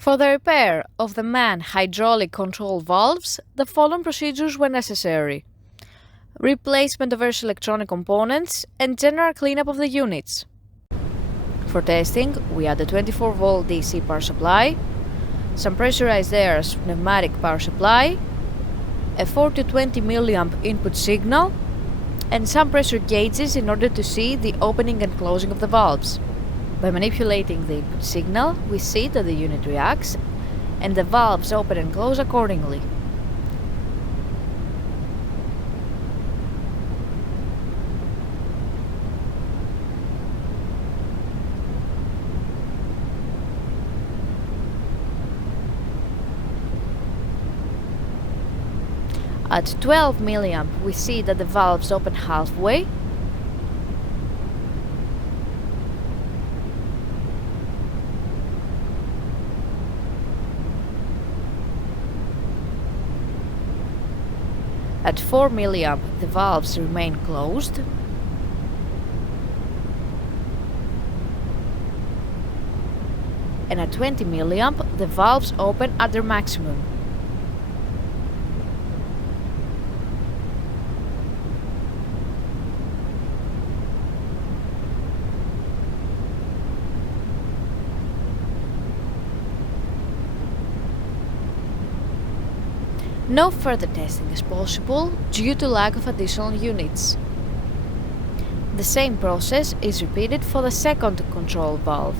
For the repair of the main hydraulic control valves, the following procedures were necessary: replacement of various electronic components and general cleanup of the units. For testing, we add a 24-volt DC power supply, some pressurized air as pneumatic power supply, a 40 to 20 mA input signal, and some pressure gauges in order to see the opening and closing of the valves. By manipulating the input signal, we see that the unit reacts and the valves open and close accordingly. At 12 mA, we see that the valves open halfway. At 4 mA, the valves remain closed. And at 20 mA, the valves open at their maximum. No further testing is possible due to lack of additional units. The same process is repeated for the second control valve.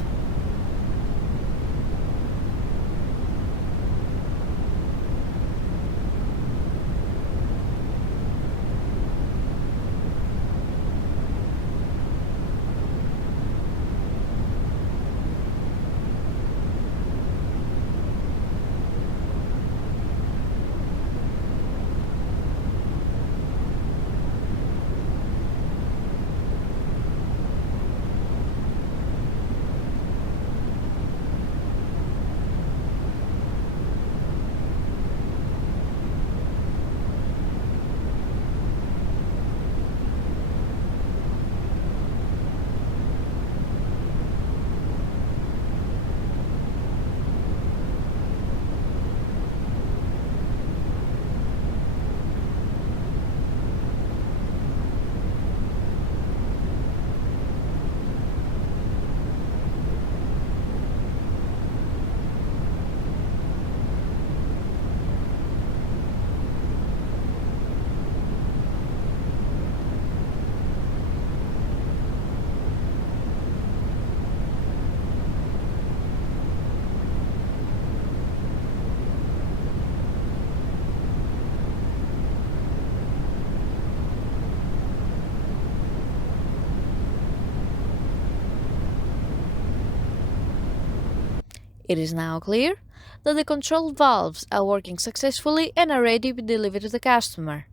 It is now clear that the control valves are working successfully and are ready to be delivered to the customer.